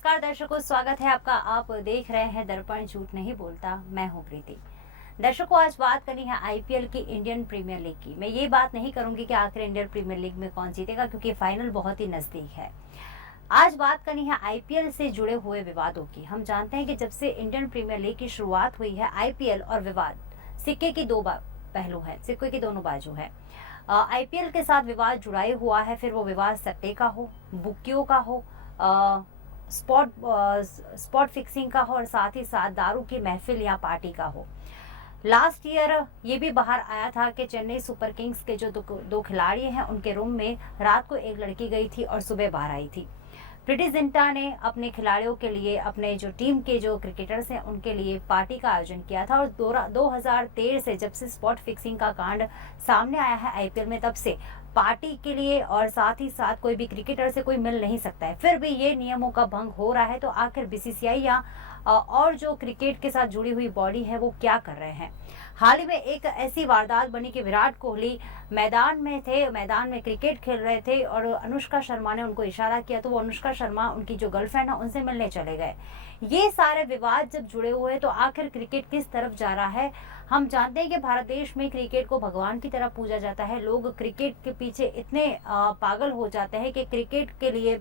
नमस्कार दर्शकों, स्वागत है आपका। आप देख रहे हैं दर्पण झूठ नहीं बोलता। मैं हूं प्रीति। दर्शकों, आज बात करनी है आईपीएल की, इंडियन प्रीमियर लीग की। मैं ये बात नहीं करूंगी कि आखिर इंडियन प्रीमियर लीग में कौन जीतेगा, क्योंकि फाइनल बहुत ही नजदीक है। आज बात करनी है आईपीएल से जुड़े हुए विवादों की। हम जानते हैं कि जब से इंडियन प्रीमियर लीग की शुरुआत हुई है, आईपीएल और विवाद सिक्के की दो पहलू है, सिक्के की दोनों बाजू है। आईपीएल के साथ विवाद जुड़ाई हुआ है, फिर वो विवाद सट्टे का हो, बुकियों का हो, स्पॉट फिक्सिंग का हो, और साथ ही साथ दारू की महफिल या पार्टी का हो। लास्ट ईयर ये भी बाहर आया था कि चेन्नई सुपर किंग्स के जो दो खिलाड़ी हैं, उनके रूम में रात को एक लड़की गई थी और सुबह बाहर आई थी। प्रीति जिंटा ने अपने खिलाड़ियों के लिए, अपने जो टीम के जो क्रिकेटर्स हैं उनके लिए पार्टी का आयोजन किया था। और 2013 से जब से स्पॉट फिक्सिंग का कांड सामने आया है आईपीएल में, तब से पार्टी के लिए और साथ ही साथ कोई भी क्रिकेटर से कोई मिल नहीं सकता है। फिर भी ये नियमों का भंग हो रहा है, तो आखिर बीसीसीआई या और जो क्रिकेट के साथ जुड़ी हुई बॉडी है वो क्या कर रहे हैं। हाल ही में एक ऐसी वारदात बनी कि विराट कोहली मैदान में क्रिकेट खेल रहे थे और अनुष्का शर्मा ने उनको इशारा किया, तो वो अनुष्का शर्मा, उनकी जो गर्लफ्रेंड है, उनसे मिलने चले गए। ये सारे विवाद जब जुड़े हुए हैं, तो आखिर क्रिकेट किस तरफ जा रहा है। हम जानते हैं कि भारत देश में क्रिकेट को भगवान की तरह पूजा जाता है। लोग क्रिकेट के पीछे इतने पागल हो जाते हैं कि क्रिकेट के लिए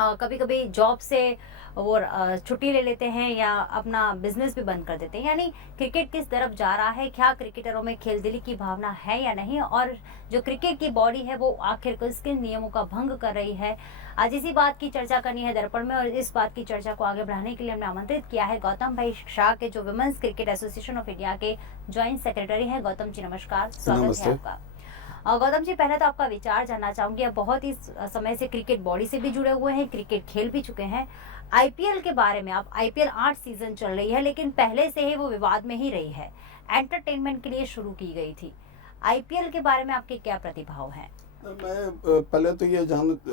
कभी कभी जॉब से वो छुट्टी ले लेते हैं या अपना बिजनेस भी बंद कर देते हैं। यानी क्रिकेट किस तरफ जा रहा है, क्या क्रिकेटरों में खेलदिली की भावना है या नहीं, और जो क्रिकेट की बॉडी है वो आखिर किस किन नियमों का भंग कर रही है। आज इसी बात की चर्चा करनी है दर्पण में, और इस बात की चर्चा को आगे बढ़ाने के लिए हमने आमंत्रित किया है गौतम भाई शाह के, जो women's cricket association of India के ज्वाइंट सेक्रेटरी हैं। गौतम जी नमस्कार, स्वागत है आपका। गौतम जी, पहले तो आपका विचार जानना चाहूंगी। आप बहुत ही समय से क्रिकेट बॉडी से भी जुड़े हुए हैं, क्रिकेट खेल भी चुके हैं। आईपीएल के बारे में, आप आईपीएल 8 सीजन चल रही है, लेकिन पहले से ही वो विवाद में ही रही है, एंटरटेनमेंट के लिए शुरू की गई थी। आईपीएल के बारे में आपके क्या प्रतिभाव हैं? मैं पहले तो ये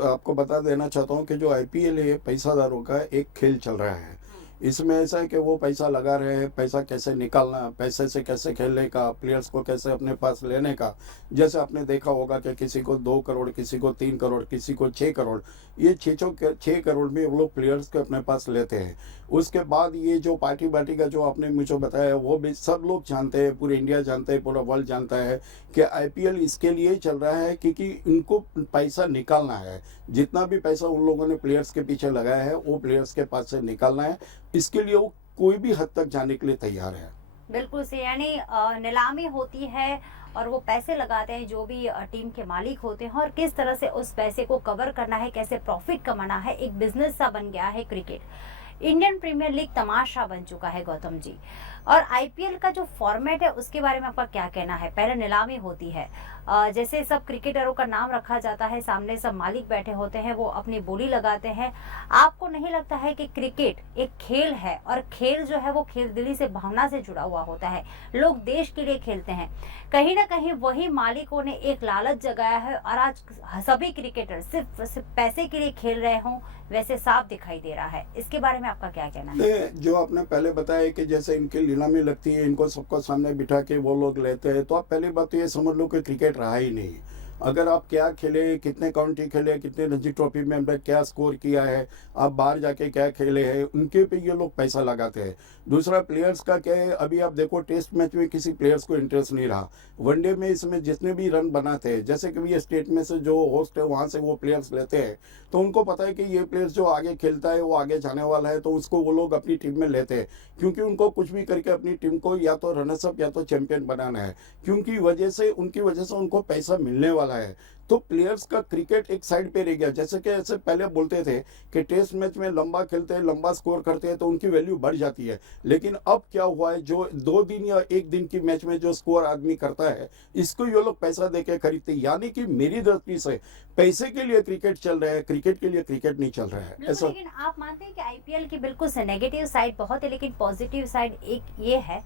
आपको बता देना चाहता हूँ कि जो आईपीएल है पैसादारों का एक खेल चल रहा है। इसमें ऐसा है कि वो पैसा लगा रहे हैं, पैसा कैसे निकालना, पैसे से कैसे खेलने का, प्लेयर्स को कैसे अपने पास लेने का। जैसे आपने देखा होगा कि किसी को 2 करोड़, किसी को 3 करोड़, किसी को 6 करोड़, ये 6 करोड़ में वो लोग प्लेयर्स को अपने पास लेते हैं। उसके बाद ये जो पार्टी का जो आपने मुझे बताया, वो भी सब लोग जानते हैं, पूरे इंडिया जानते हैं, पूरा वर्ल्ड जानता है कि आईपीएल इसके लिए चल रहा है क्योंकि इनको पैसा निकालना है। जितना भी पैसा उन लोगों ने प्लेयर्स के पीछे लगाया है, वो प्लेयर्स के पास से निकालना है। इसके लिए वो कोई भी हद तक जाने के लिए तैयार है। बिल्कुल से, यानी नीलामी होती है और वो पैसे लगाते हैं जो भी टीम के मालिक होते हैं, और किस तरह से उस पैसे को कवर करना है, कैसे प्रॉफिट कमाना है, एक बिजनेस सा बन गया है क्रिकेट। इंडियन प्रीमियर लीग तमाशा बन चुका है गौतम जी। और आईपीएल का जो फॉर्मेट है उसके बारे में आपका क्या कहना है? पहले नीलामी होती है, जैसे सब क्रिकेटरों का नाम रखा जाता है, सामने सब मालिक बैठे होते हैं, वो अपनी बोली लगाते हैं। आपको नहीं लगता है कि क्रिकेट एक खेल है, और खेल जो है वो खेलदिली से, भावना से जुड़ा हुआ होता है, लोग देश के लिए खेलते हैं। कहीं ना कहीं वही मालिकों ने एक लालच जगाया है, और आज सभी क्रिकेटर सिर्फ पैसे के लिए खेल रहे हों, वैसे साफ दिखाई दे रहा है। इसके बारे में आपका क्या कहना है? जो आपने पहले बताया कि जैसे इनकी नीलामी लगती है, इनको सबको सामने बिठा के वो लोग लेते हैं, तो आप पहली बात तो ये समझ लो कि क्रिकेट रहा ही नहीं। अगर आप क्या खेले, कितने काउंटी खेले, कितने रणजी ट्रॉफी में हमने क्या स्कोर किया है, आप बाहर जाके क्या खेले हैं, उनके पे ये लोग पैसा लगाते हैं। दूसरा प्लेयर्स का क्या है, अभी आप देखो टेस्ट मैच में किसी प्लेयर्स को इंटरेस्ट नहीं रहा। वनडे में इसमें जितने भी रन बनाते हैं, जैसे कि ये स्टेट में से जो होस्ट है वहाँ से वो प्लेयर्स लेते हैं, तो उनको पता है कि ये प्लेयर्स जो आगे खेलता है वो आगे जाने वाला है, तो उसको वो लोग अपनी टीम में लेते हैं, क्योंकि उनको कुछ भी करके अपनी टीम को या तो रनर्सअप या तो चैंपियन बनाना है, क्योंकि उनकी वजह से उनको पैसा मिलने वाला है। तो प्लेयर्स का क्रिकेट एक साइड पे रह गया। जैसे कि ऐसे पहले बोलते थे कि टेस्ट मैच में लंबा खेलते हैं, लंबा स्कोर करते हैं तो उनकी वैल्यू बढ़ जाती है, लेकिन अब क्या हुआ है, जो 2 दिन या 1 दिन की मैच में जो स्कोर आदमी करता है, इसको ये लोग पैसा देके खरीदते हैं। यानी कि मेरी दृष्टि से पैसे के लिए क्रिकेट चल रहा है, क्रिकेट के लिए क्रिकेट नहीं चल रहा है ऐसा। लेकिन आप मानते हैं कि आईपीएल की बिल्कुल से नेगेटिव साइड बहुत है, लेकिन पॉजिटिव साइड एक ये है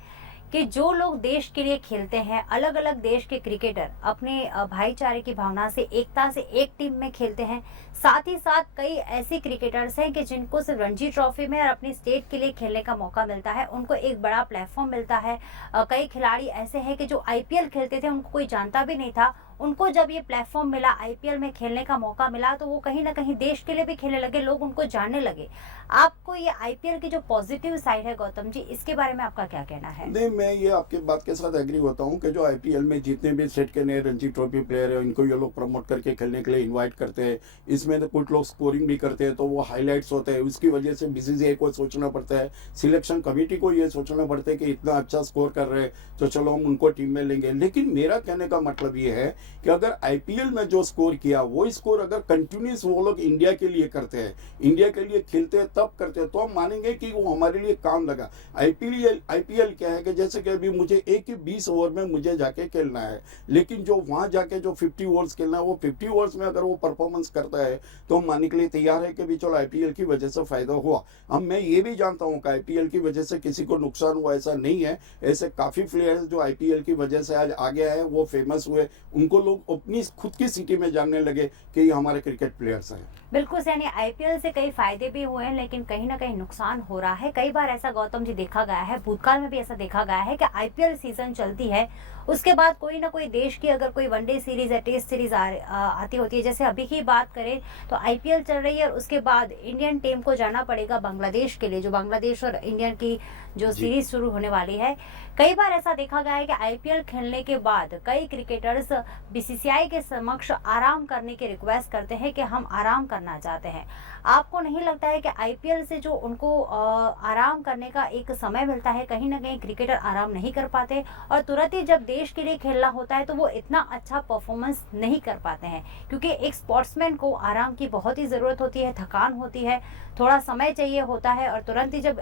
कि जो लोग देश के लिए खेलते हैं, अलग अलग देश के क्रिकेटर अपने भाईचारे की भावना से, एकता से एक टीम में खेलते हैं। साथ ही साथ कई ऐसे क्रिकेटर्स हैं कि जिनको सिर्फ रणजी ट्रॉफी में और अपनी स्टेट के लिए खेलने का मौका मिलता है, उनको एक बड़ा प्लेटफॉर्म मिलता है। कई खिलाड़ी ऐसे हैं कि जो आईपीएल खेलते थे, उनको कोई जानता भी नहीं था, उनको जब ये प्लेटफॉर्म मिला, आईपीएल में खेलने का मौका मिला, तो वो कहीं ना कहीं देश के लिए भी खेलने लगे, लोग उनको जानने लगे। आपको ये आईपीएल की जो पॉजिटिव साइड है गौतम जी, इसके बारे में आपका क्या कहना है? नहीं, मैं ये आपकी बात के साथ एग्री होता हूँ कि जो आईपीएल में जितने भी स्टेट के नए रणजी ट्रॉफी प्लेयर हैं, इनको ये लोग प्रमोट करके खेलने के लिए इनवाइट करते हैं। इसमें तो कुछ लोग स्कोरिंग भी करते हैं, तो वो हाईलाइट्स होते हैं। उसकी वजह से बीसीसीआई को सोचना पड़ता है, सिलेक्शन कमेटी को ये सोचना पड़ता है कि इतना अच्छा स्कोर कर रहे हैं तो चलो हम उनको टीम में लेंगे। लेकिन मेरा कहने का मतलब ये है कि अगर आईपीएल में जो स्कोर किया, वो स्कोर अगर कंटिन्यूस वो लोग इंडिया के लिए करते हैं, इंडिया के लिए खेलते हैं, तब करते हैं, तो हम मानेंगे कि वो हमारे लिए काम लगा। आईपीएल क्या है कि जैसे कि अभी मुझे एक ही 20 ओवर में मुझे जाके खेलना है, लेकिन जो वहां जाके जो 50 ओवर्स खेलना है, वो 50 ओवर्स में अगर वो परफॉर्मेंस करता है तो हम मानने के लिए तैयार है कि भी चलो आईपीएल की वजह से फायदा हुआ। अब मैं ये भी जानता हूँ कि आईपीएल की वजह से किसी को नुकसान हुआ, ऐसा नहीं है। ऐसे काफी प्लेयर्स जो आईपीएल की वजह से आज आगे आए, वो फेमस हुए, उनको लोग अपनी खुद की सिटी में जानने लगे कि ये हमारे क्रिकेट प्लेयर्स हैं। बिल्कुल, यानी आईपीएल से कई फायदे भी हुए हैं, लेकिन कहीं ना कहीं नुकसान हो रहा है। कई बार ऐसा गौतम जी देखा गया है, भूतकाल में भी ऐसा देखा गया है कि आईपीएल सीजन चलती है, उसके बाद कोई ना कोई देश की अगर कोई वनडे सीरीज या टेस्ट सीरीज आती होती है, जैसे अभी की बात करें तो आईपीएल चल रही है और उसके बाद इंडियन टीम को जाना पड़ेगा बांग्लादेश के लिए, जो बांग्लादेश और इंडियन की जो सीरीज शुरू होने वाली है। कई बार ऐसा देखा गया है कि आईपीएल खेलने के बाद कई क्रिकेटर्स बीसीसीआई के समक्ष आराम करने की रिक्वेस्ट करते हैं कि हम आराम करना चाहते हैं। आपको नहीं लगता है कि आईपीएल से जो उनको आराम करने का एक समय मिलता है, कहीं ना कहीं क्रिकेटर आराम नहीं कर पाते और तुरंत ही जब देश के लिए खेलना होता है तो वो इतना अच्छा परफॉर्मेंस नहीं कर पाते हैं? क्योंकि एक स्पोर्ट्समैन को आराम की बहुत ही ज़रूरत होती है, थकान होती है, थोड़ा समय चाहिए होता है, और तुरंत ही जब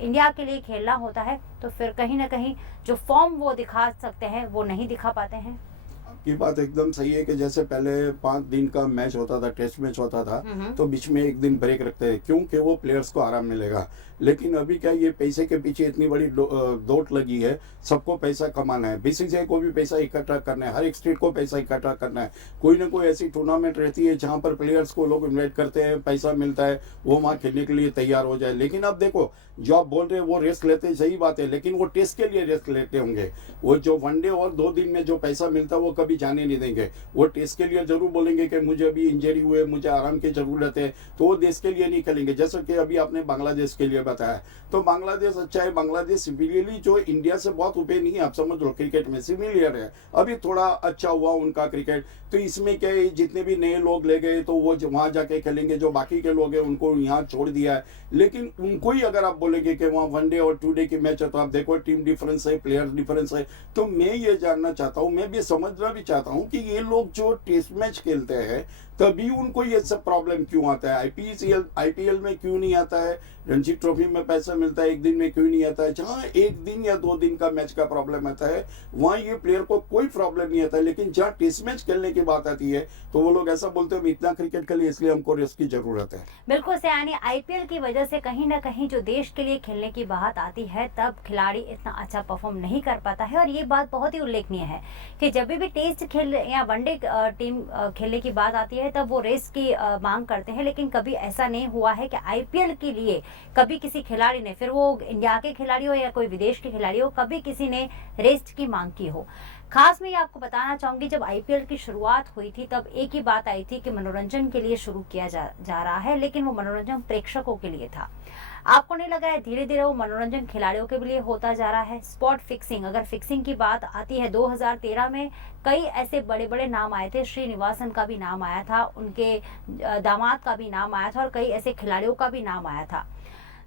इंडिया के लिए खेलना होता है तो फिर कहीं ना कहीं जो फॉर्म वो दिखा सकते हैं वो नहीं दिखा पाते हैं। की बात एकदम सही है कि जैसे पहले 5 दिन का मैच होता था, टेस्ट मैच होता था, तो बीच में एक दिन ब्रेक रखते हैं क्योंकि वो प्लेयर्स को आराम मिलेगा। लेकिन अभी क्या, ये पैसे के पीछे इतनी बड़ी दौड़ लगी है, सबको पैसा कमाना है, बीसीसीआई को भी पैसा इकट्ठा करना है, हर एक स्टेट को पैसा इकट्ठा करना है। कोई ना कोई ऐसी टूर्नामेंट रहती है जहाँ पर प्लेयर्स को लोग इन्वाइट करते हैं, पैसा मिलता है, वो वहाँ खेलने के लिए तैयार हो जाए। लेकिन अब देखो, जो आप बोल रहे हैं वो रेस्ट लेते हैं, सही बात है, लेकिन वो टेस्ट के लिए रेस्ट लेते होंगे। वो जो वनडे और 2 दिन में जो पैसा मिलता है वो कभी जाने नहीं देंगे। वो टेस्ट के लिए जरूर बोलेंगे कि मुझे अभी इंजरी हुए, मुझे आराम की जरूरत है, तो वो देश के लिए नहीं खेलेंगे। जैसे कि अभी आपने बांग्लादेश के लिए बताया, तो बांग्लादेश अच्छा है, बांग्लादेश सिमिलरली जो इंडिया से बहुत ऊपर नहीं है, आप समझ लो, क्रिकेट में सिमिलर है। अभी थोड़ा अच्छा हुआ उनका क्रिकेट, तो इसमें क्या है, जितने भी नए लोग ले गए तो वो वहां जाके खेलेंगे, जो बाकी के लोग हैं उनको यहाँ छोड़ दिया है। लेकिन उनको ही अगर आप बोलेंगे कि वहाँ 1 डे और 2 डे की मैच है, तो आप देखो टीम डिफरेंस है, प्लेयर डिफरेंस है। तो मैं ये जानना चाहता हूँ, मैं भी समझना भी चाहता हूँ कि ये लोग जो टेस्ट मैच खेलते हैं तभी उनको ये सब प्रॉब्लम क्यों आता है, आईपीएल में क्यों नहीं आता है, रणजी ट्रॉफी में पैसा मिलता है, एक दिन में क्यों नहीं आता है। जहाँ 1 दिन या 2 दिन का मैच का प्रॉब्लम आता है वहाँ ये प्लेयर को कोई प्रॉब्लम नहीं आता है। लेकिन जहाँ टेस्ट मैच खेलने की बात आती है तो वो लोग ऐसा बोलते हैं, हम इतना क्रिकेट खेले इसलिए हमको रेस्ट की जरूरत है। बिल्कुल से, यानी आईपीएल की वजह से कहीं ना कहीं जो देश के लिए खेलने की बात आती है तब खिलाड़ी इतना अच्छा परफॉर्म नहीं कर पाता है। और ये बात बहुत ही उल्लेखनीय है कि जब भी टेस्ट खेल या वनडे टीम खेलने की बात आती है तब वो रेस्ट की मांग करते हैं, लेकिन कभी ऐसा नहीं हुआ है कि आईपीएल के लिए कभी किसी खिलाड़ी ने, फिर वो इंडिया के खिलाड़ी हो या कोई विदेश के खिलाड़ी हो, कभी किसी ने रेस्ट की मांग की हो। खास मैं ये आपको बताना चाहूंगी, जब आईपीएल की शुरुआत हुई थी तब एक ही बात आई थी कि मनोरंजन के लिए शुरू किया जा रहा है, लेकिन वो मनोरंजन प्रेक्षकों के लिए था। आपको नहीं लग रहा है धीरे धीरे वो मनोरंजन खिलाड़ियों के लिए होता जा रहा है? स्पॉट फिक्सिंग, अगर फिक्सिंग की बात आती है, 2013 में कई ऐसे बड़े बड़े नाम आए थे, श्रीनिवासन का भी नाम आया था, उनके दामाद का भी नाम आया था और कई ऐसे खिलाड़ियों का भी नाम आया था।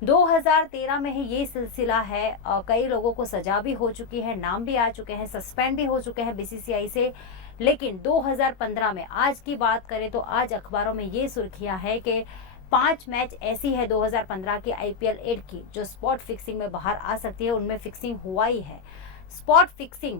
2013 में ही ये सिलसिला है, कई लोगों को सजा भी हो चुकी है, नाम भी आ चुके हैं, सस्पेंड भी हो चुके हैं बीसीसीआई से। लेकिन 2015 में आज की बात करें तो आज अखबारों में ये सुर्खियां है कि 5 मैच ऐसी है 2015 की आईपीएल 8 की जो स्पॉट फिक्सिंग में बाहर आ सकती है, उनमें फिक्सिंग हुआ ही है। स्पॉट फिक्सिंग,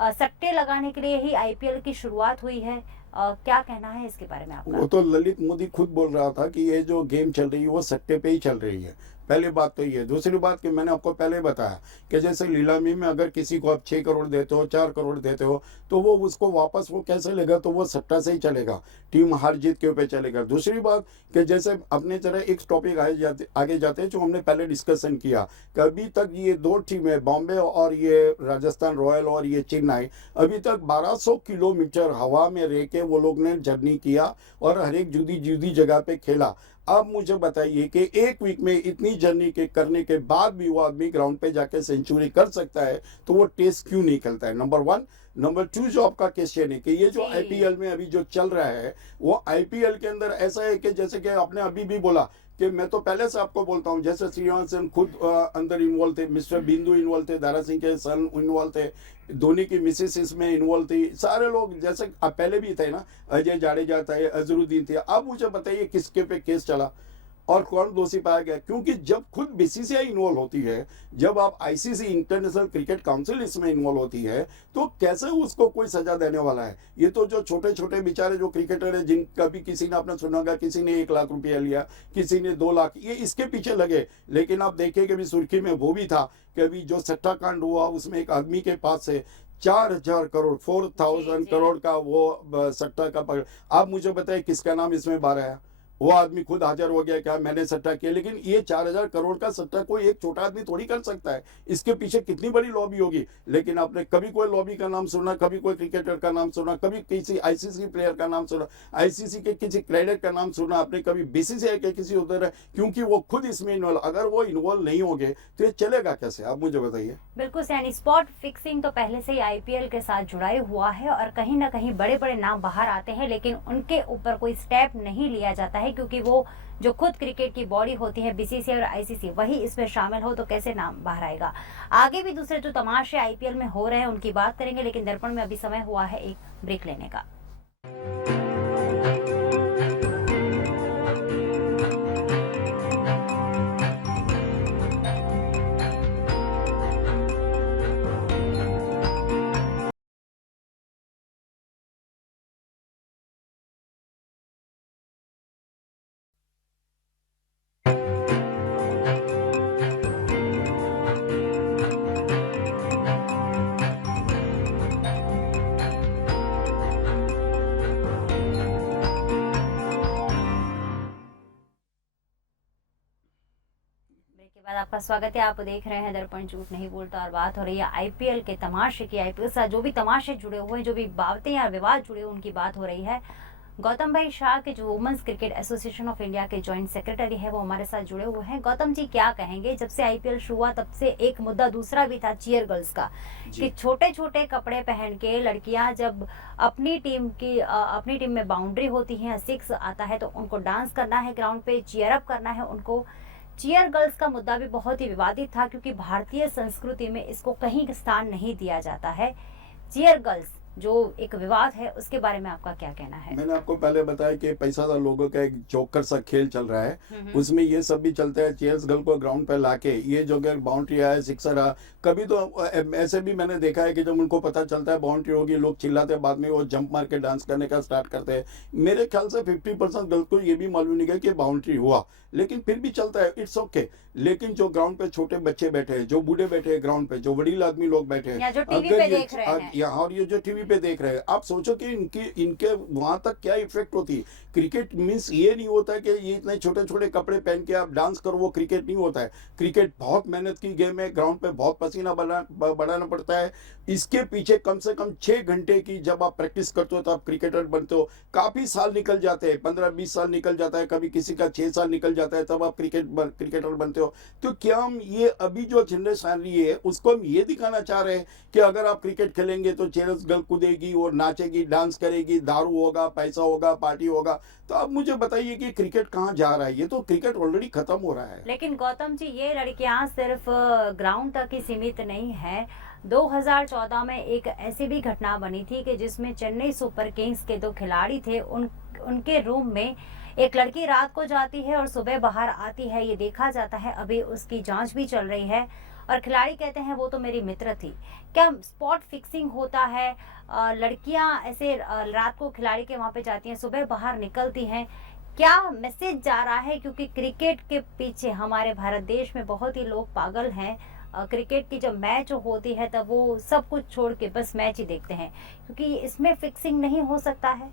सट्टे लगाने के लिए ही आईपीएल की शुरुआत हुई है। क्या कहना है इसके बारे में आपका? वो तो ललित मोदी खुद बोल रहा था कि ये जो गेम चल रही है वो सट्टे पे ही चल रही है। पहली बात तो ये। दूसरी बात कि मैंने आपको पहले बताया कि जैसे नीलामी में अगर किसी को आप 6 करोड़ देते हो, 4 करोड़ देते हो, तो वो उसको वापस वो कैसे लेगा, तो वो सट्टा से ही चलेगा, टीम हार जीत के ऊपर चलेगा। दूसरी बात कि जैसे अपने तरह एक टॉपिक आगे जाते हैं जो हमने पहले डिस्कशन किया कि अभी तक ये दो टीमें बॉम्बे और ये राजस्थान रॉयल और ये चेन्नई अभी तक 1200 किलोमीटर हवा में रह के वो लोग ने जर्नी किया और हर एक जुदी जुदी जगह पे खेला। अब मुझे बताइए कि एक वीक में इतनी जर्नी के करने के बाद भी वो आदमी ग्राउंड पे जाके सेंचुरी कर सकता है, तो वो टेस्ट क्यों नहीं खेलता है, नंबर वन। नंबर टू, जो आपका क्वेश्चन है कि ये जो आईपीएल में अभी जो चल रहा है, वो आईपीएल के अंदर ऐसा है कि जैसे कि आपने अभी भी बोला कि मैं तो पहले से आपको बोलता हूँ, जैसे श्रीनिवासन खुद अंदर इन्वॉल्व थे, मिस्टर बिंदु इन्वॉल्व थे, दारा सिंह के सन इन्वॉल्व थे, धोनी की मिसेस इसमें इन्वॉल्व थी, सारे लोग जैसे पहले भी थे ना, अजय जाडेजा थे, अजरुद्दीन थे। अब मुझे बताइए किसके पे केस चला और कौन दोषी पाया गया, क्योंकि जब खुद बीसीसीआई इन्वॉल्व होती है, जब आप आईसीसी इंटरनेशनल क्रिकेट काउंसिल इसमें इन्वॉल्व होती है, तो कैसे उसको कोई सजा देने वाला है। ये तो जो छोटे छोटे बेचारे जो क्रिकेटर है, जिनका भी किसी ने आपने सुना होगा, किसी ने 1 लाख रुपया लिया, किसी ने 2 लाख, ये इसके पीछे लगे। लेकिन आप देखिए कि अभी सुर्खी में वो भी था कि अभी जो सट्टा कांड हुआ उसमें एक आदमी के पास से 4000 करोड़ 4000 करोड़ का वो सट्टा का पकड़। आप मुझे बताइए किसका नाम इसमें बाहर आया। वो आदमी खुद हाजिर हो गया, क्या मैंने सट्टा किया। लेकिन ये 4000 करोड़ का सट्टा कोई एक छोटा आदमी थोड़ी कर सकता है, इसके पीछे कितनी बड़ी लॉबी होगी। लेकिन आपने कभी कोई लॉबी का नाम सुना, कभी कोई क्रिकेटर का नाम सुना, कभी किसी आईसीसी प्लेयर का नाम सुना, आईसीसी के किसी कैडेट का नाम सुना आपने, कभी बीसीसीआई के किसी उधर है, क्योंकि वो खुद इसमें इन्वॉल्व। अगर वो इन्वॉल्व नहीं होंगे तो ये चलेगा कैसे, आप मुझे बताइए। बिल्कुल सैनी, स्पॉट फिक्सिंग तो पहले से ही आईपीएल के साथ जुड़ा ही हुआ है और कहीं ना कहीं बड़े बड़े नाम बाहर आते हैं, लेकिन उनके ऊपर कोई स्टेप नहीं लिया जाता है, क्योंकि वो जो खुद क्रिकेट की बॉडी होती है बीसीसीआई और आईसीसी, वही इसमें शामिल हो तो कैसे नाम बाहर आएगा। आगे भी दूसरे जो तमाशे आईपीएल में हो रहे हैं उनकी बात करेंगे, लेकिन दर्पण में अभी समय हुआ है एक ब्रेक लेने का। के बाद आपका स्वागत है। आप देख रहे हैं दर्पण, झूठ नहीं बोलता, और बात हो रही है आईपीएल के तमाशे की। आईपीएल से जो भी तमाशे जुड़े हुए हैं, जो भी बातें या विवाद जुड़े हुए, उनकी बात हो रही है। गौतम भाई शाह के जो women's cricket association of India के जॉइंट सेक्रेटरी है, वो हमारे साथ जुड़े हुए हैं। गौतम जी, क्या कहेंगे, जब से आईपीएल शुरू हुआ तब से एक मुद्दा दूसरा भी था चीयर गर्ल्स का, कि छोटे छोटे कपड़े पहन के लड़कियां जब अपनी टीम में बाउंड्री होती है, 6 आता है, तो उनको डांस करना है, ग्राउंड पे चीयर अप करना है उनको। चीयर गर्ल्स का मुद्दा भी बहुत ही विवादित था, क्योंकि भारतीय संस्कृति में इसको कहीं स्थान नहीं दिया जाता है। चीयर गर्ल्स जो एक विवाद है, उसके बारे में आपका क्या कहना है? मैंने आपको पहले बताया कि पैसादार लोगों का एक जोकर सा खेल चल रहा है, उसमें ये सब भी चलता है। चेयर्स गर्ल को ग्राउंड पे लाके ये जो बाउंड्री आया, सिक्सर आ, कभी तो ऐसे भी मैंने देखा है कि जब उनको पता चलता है बाउंड्री होगी, लोग चिल्लाते हैं, बाद में वो जंप मार के डांस करने का स्टार्ट करते हैं। मेरे ख्याल से 50% गर्ल को ये भी मालूम नहीं है कि बाउंड्री हुआ, लेकिन फिर भी चलता है, इट्स ओके। लेकिन जो ग्राउंड पे छोटे बच्चे बैठे हैं, जो बूढ़े बैठे हैं ग्राउंड पे, जो वडील आदमी लोग बैठे हैं, जो टीवी पे देख रहे हैं, और ये जो टीवी पे देख रहे हैं, आप सोचो कि इनके वहां तक क्या इफेक्ट होती है। क्रिकेट मीन्स ये नहीं होता कि ये इतने छोटे छोटे कपड़े पहन के आप डांस करो, वो क्रिकेट नहीं होता है। क्रिकेट बहुत मेहनत की गेम है, ग्राउंड पे बहुत पसीना बढ़ाना पड़ता है। इसके पीछे कम से कम 6 घंटे की जब आप प्रैक्टिस करते हो तो आप क्रिकेटर बनते हो। काफी साल निकल जाते हैं, 15-20 साल निकल जाता है, कभी किसी का 6 साल निकल जाता है, तब आप क्रिकेटर बनते हो। तो क्या हम ये अभी जो जनरेशन आ रही है उसको हम ये दिखाना चाह रहे हैं कि अगर आप क्रिकेट खेलेंगे तो चेयर्स गर्ल कूदेगी और नाचेगी, डांस करेगी, दारू होगा, पैसा होगा, पार्टी होगा। तो अब मुझे बताइए कि क्रिकेट कहाँ जा रहा है? ये तो क्रिकेट ऑलरेडी खत्म हो रहा है। लेकिन गौतम जी, ये लड़कियां सिर्फ ग्राउंड तक ही सीमित नहीं है। 2014 में एक ऐसी भी घटना बनी थी कि जिसमें चेन्नई सुपर किंग्स के 2 खिलाड़ी थे, उनके रूम में एक लड़की रात को जाती है और सुबह बाहर आती है, ये देखा जाता है। अभी उसकी जांच भी चल रही है और खिलाड़ी कहते हैं वो तो मेरी मित्र थी। क्या स्पॉट फिक्सिंग होता है? लड़कियां ऐसे रात को खिलाड़ी के वहां पे जाती हैं, सुबह बाहर निकलती हैं, क्या मैसेज जा रहा है, क्योंकि क्रिकेट के पीछे हमारे भारत देश में बहुत ही लोग पागल हैं। क्रिकेट की जब मैच होती है तब वो सब कुछ छोड़ के बस मैच ही देखते हैं, क्योंकि इसमें फिक्सिंग नहीं हो सकता है।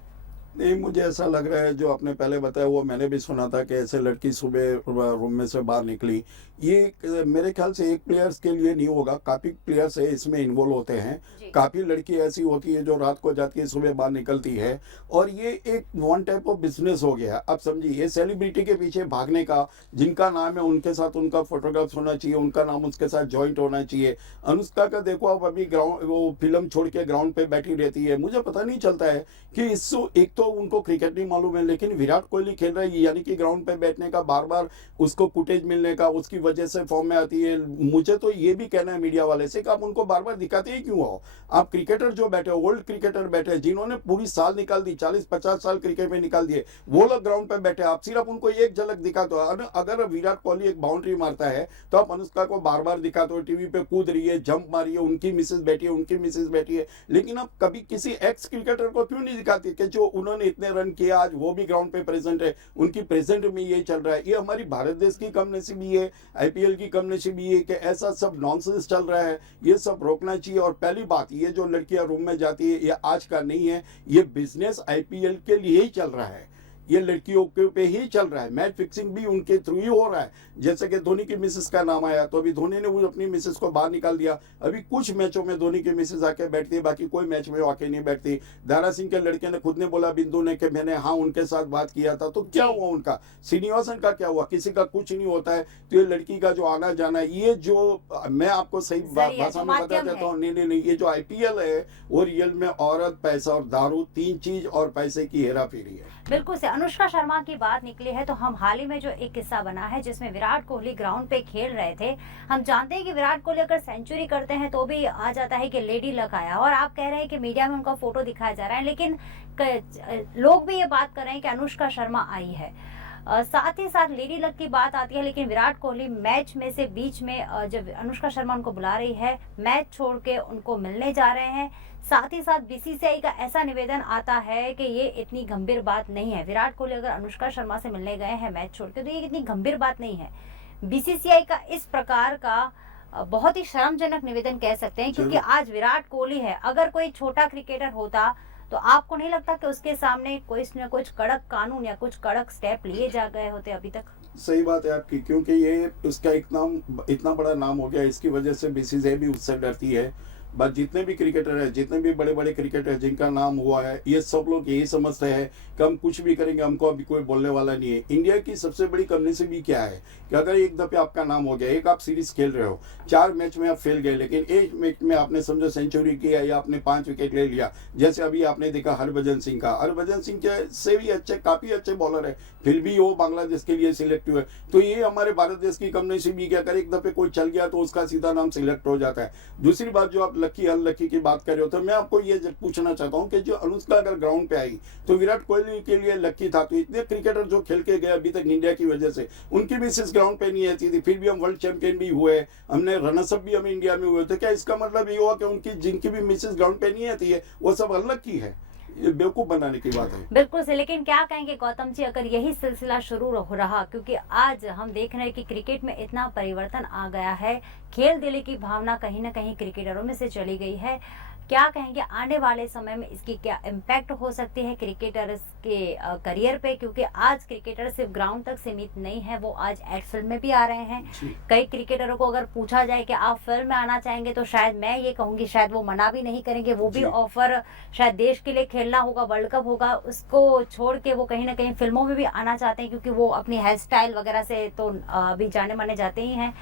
नहीं, मुझे ऐसा लग रहा है जो आपने पहले बताया वो मैंने भी सुना था कि ऐसे लड़की सुबह रूम में से बाहर निकली। ये मेरे ख्याल से एक प्लेयर्स के लिए नहीं होगा, काफ़ी प्लेयर्स है इसमें इन्वॉल्व होते हैं। जी। काफ़ी लड़की ऐसी होती है जो रात को जाती है सुबह बाहर निकलती है, और ये एक वन टाइप ऑफ बिजनेस हो गया। अब समझिए, ये सेलिब्रिटी के पीछे भागने का, जिनका नाम है उनके साथ उनका फोटोग्राफ्स होना चाहिए, उनका नाम उसके साथ जॉइंट होना चाहिए। अनुष्का का देखो, आप अभी ग्राउंड वो फिल्म छोड़ के ग्राउंड पे बैठी रहती है। मुझे पता नहीं चलता है कि इससे, एक तो उनको क्रिकेट नहीं मालूम है, लेकिन विराट कोहली खेल रहा है, यानी कि ग्राउंड पे बैठने का, बार बार उसको फुटेज मिलने का, उसकी वजह से फॉर्म में आती है। मुझे तो ये भी कहना है मीडिया वाले से कि आप उनको बार बार दिखाते ही क्यों हो। आप क्रिकेटर जो बैठे हो, ओल्ड क्रिकेटर बैठे, जिन्होंने पूरी साल निकाल दी, 40-50 साल क्रिकेट में निकाल दिए, वो लोग ग्राउंड पे बैठे, आप सिर्फ उनको एक झलक दिखाते हो। अगर विराट कोहली एक बाउंड्री मारता है तो आप अनुष्का को बार बार दिखाते हो, टीवी पे कूद रही है, जंप मारी है, उनकी मिसेज बैठी है, उनकी मिसेज बैठी है। लेकिन आप कभी किसी एक्स क्रिकेटर को क्यों नहीं दिखाते कि जो उन्होंने इतने रन किए, आज वो भी ग्राउंड पे प्रेजेंट है, उनकी प्रेजेंट में ये चल रहा है। ये हमारी भारत देश की कमनसीबी है, आईपीएल की कमनसीबी है कि ऐसा सब नॉनसेंस चल रहा है। ये सब रोकना चाहिए। और पहली बात, ये जो लड़कियां रूम में जाती है, ये आज का नहीं है, ये बिजनेस आईपीएल के लिए ही चल रहा है, ये लड़कियों के पे ही चल रहा है। मैच फिक्सिंग भी उनके थ्रू ही हो रहा है। जैसे कि धोनी की मिसेस का नाम आया तो अभी धोनी ने वो अपनी मिसेस को बाहर निकाल दिया। अभी कुछ मैचों में धोनी की मिसेस आके बैठती है, बाकी कोई मैच में आके नहीं बैठती। दारा सिंह के लड़के ने खुद ने बोला बिंदु ने कि मैंने हाँ उनके साथ बात किया था। तो क्या हुआ उनका? श्रीनिवासन का क्या हुआ? किसी का कुछ नहीं होता है। तो ये लड़की का जो आना जाना, ये जो मैं आपको सही भाषा में बता देता हूँ, नहीं, ये जो आईपीएल है वो रियल में औरत, पैसा और दारू, तीन चीज और पैसे की हेरा फेरी है। बिल्कुल से अनुष्का शर्मा की बात निकली है तो हम हाल ही में जो एक किस्सा बना है जिसमें विराट कोहली ग्राउंड पे खेल रहे थे। हम जानते हैं कि विराट कोहली अगर सेंचुरी करते हैं तो भी आ जाता है कि लेडी लक आया, और आप कह रहे हैं कि मीडिया में उनका फोटो दिखाया जा रहा है, लेकिन लोग भी ये बात कर रहे हैं कि अनुष्का शर्मा आई है। साथ ही साथ लेडी लक की बात आती है, लेकिन विराट कोहली मैच में से बीच में जब अनुष्का शर्मा उनको बुला रही है, मैच छोड़ के उनको मिलने जा रहे हैं। साथ ही साथ बीसीसीआई का ऐसा निवेदन आता है कि ये इतनी गंभीर बात नहीं है। विराट कोहली अगर अनुष्का शर्मा से मिलने गए हैं मैच छोड़ के तो ये इतनी गंभीर बात नहीं है। बीसीसीआई का इस प्रकार का बहुत ही शर्मजनक निवेदन कह सकते हैं, क्योंकि आज विराट कोहली है। अगर कोई छोटा क्रिकेटर होता तो आपको नहीं लगता कि उसके सामने कुछ न कुछ कड़क कानून या कुछ कड़क स्टेप लिए जा गए होते अभी तक? सही बात है आपकी, क्योंकि ये उसका इतना बड़ा नाम हो गया, इसकी वजह से बीसीसीआई भी उससे डरती है। बस जितने भी क्रिकेटर हैं, जितने भी बड़े बड़े क्रिकेटर जिनका नाम हुआ है, ये सब लोग यही समझते हैं कि हम कुछ भी करेंगे, हमको अभी कोई बोलने वाला नहीं है। इंडिया की सबसे बड़ी कमनसीबी भी क्या है कि अगर एक दफे आपका नाम हो गया, एक आप सीरीज खेल रहे हो, 4 मैच में आप फेल गए, लेकिन एक मैच में आपने समझो सेंचुरी किया या आपने 5 विकेट ले लिया, जैसे अभी आपने देखा हरभजन सिंह का। हरभजन सिंह के से भी काफी अच्छे बॉलर है, फिर भी वो बांग्लादेश के लिए सिलेक्ट हुए। तो ये हमारे भारत देश की कमनसीबी कि अगर एक दफे कोई चल गया तो उसका सीधा नाम सिलेक्ट हो जाता है। दूसरी बात, जो आप लकी अनलकी की बात कर रहे हो, तो मैं आपको ये पूछना चाहता हूँ कि जो अनुष्का अगर ग्राउंड पे आई तो विराट कोहली के लिए लकी था। तो इतने क्रिकेटर जो खेल के गए अभी तक इंडिया की वजह से, उनकी भी सिर्फ ग्राउंड पे नहीं आती थी, फिर भी हम वर्ल्ड चैंपियन भी हुए, हमने रनर्स अप भी हम इंडिया में हुए। तो क्या इसका मतलब ये हुआ कि उनकी जिनकी भी मिसेस ग्राउंड पे नहीं आती है वो सब अनलकी है? ये बेवकूफ बनाने की बात है। बिल्कुल से। लेकिन क्या कहेंगे गौतम जी, अगर यही सिलसिला शुरू रहा, क्योंकि आज हम देख रहे हैं कि क्रिकेट में इतना परिवर्तन आ गया है, खेल दिली की भावना कहीं ना कहीं क्रिकेटरों में से चली गई है। क्या कहेंगे आने वाले समय में इसकी क्या इम्पैक्ट हो सकती है क्रिकेटर्स के करियर पे? क्योंकि आज क्रिकेटर सिर्फ ग्राउंड तक सीमित नहीं है, वो आज एड फिल्म में भी आ रहे हैं। कई क्रिकेटरों को अगर पूछा जाए कि आप फिल्म में आना चाहेंगे तो शायद मैं ये कहूंगी शायद वो मना भी नहीं करेंगे। वो भी ऑफर शायद देश के लिए खेलना होगा, वर्ल्ड कप होगा, उसको छोड़ के वो कहीं ना कहीं फिल्मों में भी आना चाहते हैं, क्योंकि वो अपनी हेयर स्टाइल वगैरह से तो अभी जाने माने जाते ही हैं।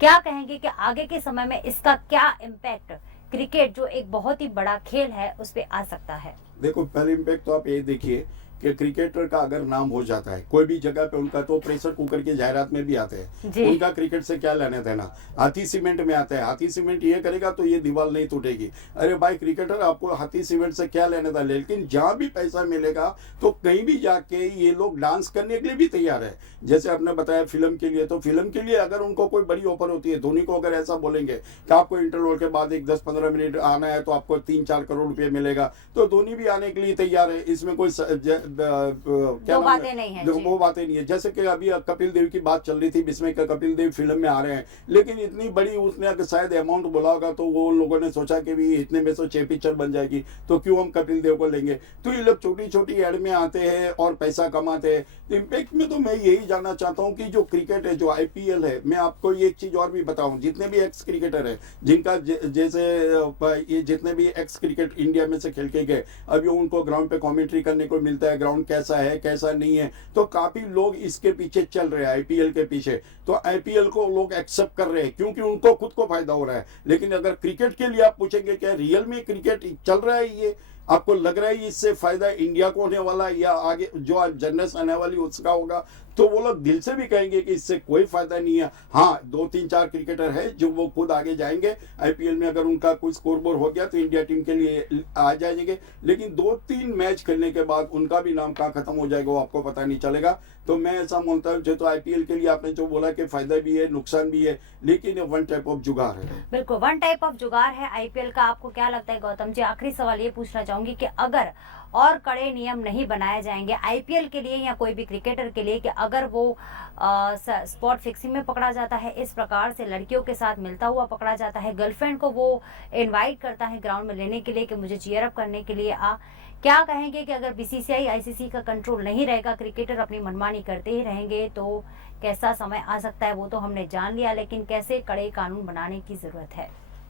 क्या कहेंगे कि आगे के समय में इसका क्या इम्पैक्ट क्रिकेट जो एक बहुत ही बड़ा खेल है उस पे आ सकता है? देखो, पहले इम्पैक्ट तो आप ये देखिए कि क्रिकेटर का अगर नाम हो जाता है कोई भी जगह पे, उनका तो प्रेशर कुकर की जाहिरात में भी आते हैं, उनका क्रिकेट से क्या लेने देना। हाथी सीमेंट में आता है, हाथी सीमेंट ये करेगा तो ये दीवार नहीं टूटेगी। अरे भाई क्रिकेटर, आपको हाथी सीमेंट से क्या लेने था? लेकिन जहां भी पैसा मिलेगा तो कहीं भी जाके ये लोग डांस करने के लिए भी तैयार है। जैसे आपने बताया फिल्म के लिए, तो फिल्म के लिए अगर उनको कोई बड़ी ऑफर होती है, धोनी को अगर ऐसा बोलेंगे कि आपको इंटरवल के बाद एक 10-15 मिनट आना है तो आपको 3-4 करोड़ रुपये मिलेगा, तो धोनी भी आने के लिए तैयार है। इसमें कोई दो बातें नहीं है जी। वो बातें नहीं है। जैसे कि अभी कपिल देव की बात चल रही थी, जिसमें कपिल देव फिल्म में आ रहे हैं, लेकिन इतनी बड़ी उसने अगर शायद अमाउंट बोला होगा तो वो लोगों ने सोचा कि भी इतने में तो 6 पिक्चर बन जाएगी, तो क्यों हम कपिल देव को लेंगे। तो ये लोग छोटी छोटी एड में आते हैं और पैसा कमाते हैं। इम्पैक्ट में तो मैं यही जानना चाहता हूँ कि जो क्रिकेट है, जो IPL है, मैं आपको एक चीज और भी बताऊं, जितने भी एक्स क्रिकेटर है, जिनका जैसे ये जितने भी एक्स क्रिकेट इंडिया में से खेल के गए, अभी उनको ग्राउंड पे कमेंट्री करने को मिलता है, ग्राउंड कैसा है कैसा नहीं है, तो काफी लोग इसके पीछे चल रहे हैं, IPL के पीछे। तो IPL को लोग एक्सेप्ट कर रहे हैं क्योंकि उनको खुद को फायदा हो रहा है। लेकिन अगर क्रिकेट के लिए आप पूछेंगे क्या रियल में क्रिकेट चल रहा है, ये आपको लग रहा है इससे फायदा इंडिया को होने वाला है या आगे जो जनरेशन आने वाली उसका होगा, तो वो लोग दिल से भी कहेंगे कि इससे कोई फायदा नहीं है। हाँ, 2-3-4 क्रिकेटर है जो वो खुद आगे जाएंगे IPL में, अगर उनका कुछ स्कोरबोर्ड हो गया तो इंडिया टीम के लिए आ जाएंगे, लेकिन 2-3 मैच खेलने के बाद उनका भी नाम कहाँ खत्म हो जाएगा वो आपको पता नहीं चलेगा। तो मैं ऐसा मानता हूँ, जो तो IPL के लिए आपने जो बोला कि फायदा भी है नुकसान भी है, लेकिन ये वन टाइप ऑफ जुगाड़ है। बिल्कुल वन टाइप ऑफ जुगाड़ है IPL का। आपको क्या लगता है गौतम जी, आखिरी सवाल ये पूछना चाहूंगी कि अगर और कड़े नियम नहीं बनाए जाएंगे IPL के लिए या कोई भी क्रिकेटर के लिए, कि अगर वो स्पॉट फिक्सिंग में पकड़ा जाता है, इस प्रकार से लड़कियों के साथ मिलता हुआ पकड़ा जाता है, गर्लफ्रेंड को वो इनवाइट करता है ग्राउंड में लेने के लिए कि मुझे चीयर अप करने के लिए क्या कहेंगे कि अगर BCCI ICC का कंट्रोल नहीं रहेगा, क्रिकेटर अपनी मनमानी करते ही रहेंगे, तो कैसा समय आ सकता है वो तो हमने जान लिया, लेकिन कैसे कड़े कानून बनाने की जरूरत है।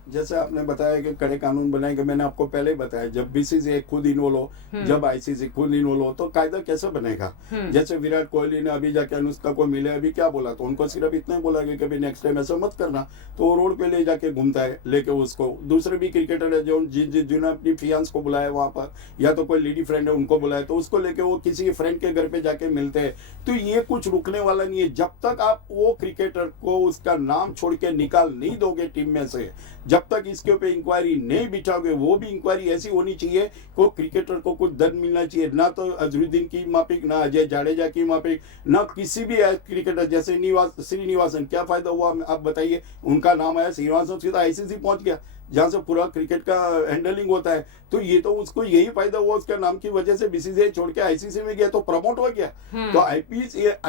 जैसे आपने बताया कि कड़े कानून बनाएंगे, मैंने आपको पहले ही बताया, जब BCCI खुद इन्वॉल्व हो, जब ICC खुद इन्वॉल्व हो, तो कायदा कैसे बनेगा। जैसे विराट कोहली ने अभी जाके अनुष्का को मिले, अभी क्या बोला, तो उनको सिर्फ इतना ही बोला कि कभी नेक्स्ट टाइम ऐसा मत करना, तो वो रोड पे ले जाके घूमता है लेके उसको। दूसरे भी क्रिकेटर है जो जिन्होंने अपनी फियांस को बुलाया वहां पर, या तो कोई लेडी फ्रेंड है उनको बुलाया, तो उसको लेके वो किसी फ्रेंड के घर पे जाके मिलते हैं। तो ये कुछ रुकने वाला नहीं है जब तक आप वो क्रिकेटर को उसका नाम छोड़ के निकाल नहीं दोगे टीम में से, जब तक इसके ऊपर इंक्वायरी नहीं बिठाओगे। वो भी इंक्वायरी ऐसी होनी चाहिए को क्रिकेटर को कुछ दंड मिलना चाहिए, ना तो अजरुद्दीन की माफिक, ना अजय जाडेजा की माफिक, ना किसी भी क्रिकेटर। जैसे श्रीनिवासन, क्या फायदा हुआ आप बताइए, उनका नाम आया श्रीनिवासन, सीधा ICC पहुंच गया जहां से पूरा क्रिकेट का हैंडलिंग होता है, तो ये तो उसको यही फायदा हुआ, उसके नाम की वजह से BCCI छोड़ के ICC में गया तो प्रमोट हो गया। तो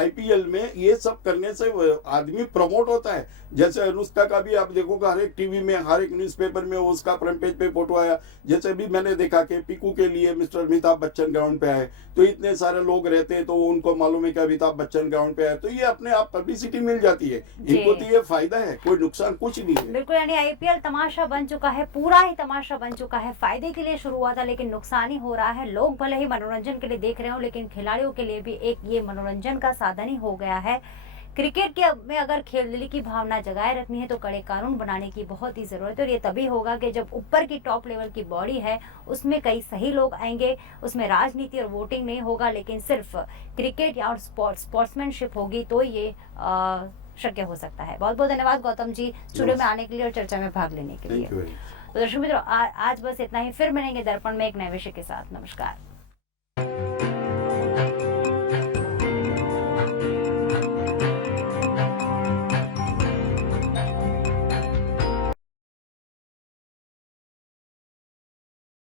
IPL में ये सब करने से आदमी प्रमोट होता है। जैसे अनुष्का का भी आप देखोगे, हर एक टीवी में, हर एक न्यूज़पेपर में उसका फ्रंट पेज पे फोटो आया। जैसे अभी मैंने देखा कि पीकू के लिए मिस्टर अमिताभ बच्चन ग्राउंड पे आए, तो इतने सारे लोग रहते हैं तो उनको मालूम है कि अमिताभ बच्चन ग्राउंड पे आए, तो ये अपने आप पब्लिसिटी मिल जाती है इनको, तो ये फायदा है, कोई नुकसान कुछ नहीं है। बिल्कुल, यानी IPL तमाशा बन चुका है, पूरा ही तमाशा बन चुका है। फायदे के लिए शुरू हुआ था लेकिन नुकसान ही हो रहा है। लोग भले ही मनोरंजन के लिए देख रहे हो, लेकिन खिलाड़ियों के लिए भी एक ये मनोरंजन का साधन ही हो गया है। क्रिकेट के में अगर खेल दिली की भावना जगाए रखनी है तो कड़े कानून बनाने की बहुत ही जरूरत है, और ये तभी होगा कि जब ऊपर की टॉप लेवल की बॉडी है उसमें कई सही लोग आएंगे, उसमें राजनीति और वोटिंग नहीं होगा, लेकिन सिर्फ क्रिकेट या और स्पोर्ट्समैनशिप होगी, तो ये शक्य हो सकता है। बहुत बहुत धन्यवाद गौतम जी स्टूडियो में आने के लिए और चर्चा में भाग लेने के लिए। तो दर्शक मित्रों, आज बस इतना ही, फिर मिलेंगे दर्पण में एक नए विषय के साथ। नमस्कार।